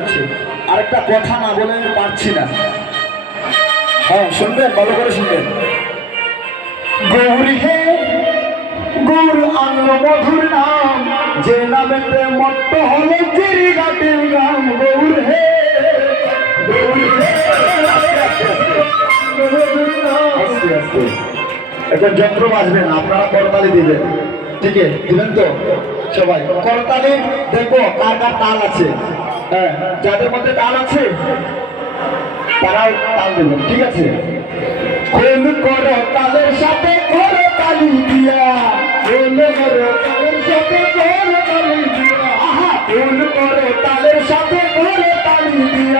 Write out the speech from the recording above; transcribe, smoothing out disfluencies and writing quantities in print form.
যাচ্ছে। আরেকটা কথা না বলে আমি পারছি না। হ্যাঁ শুনবেন, ভালো করে শুনবেন। গৌরী হে গৌর আনলো মধুর নাম, যে নামেতে মত্ত হলো গিরিঘাটের গ্রাম। গৌর হে গৌর হে, আস্তে আস্তে। এখন যন্ত্র বাজবে না, আপনারা করতালি দিবেন। ঠিক আছে, দিবেন তো সবাই করতালি। দেখো কার কার তাল আছে। হ্যাঁ, যাদের মধ্যে তাল আছে তারাও তাল দেবেন। ঠিক আছে, কোন করো তালের সাথে করো তালি দিয়া, কোন করো তালের সাথে করো তালি দিয়া, আহা কোন করো তালের সাথে করো তালি দিয়া।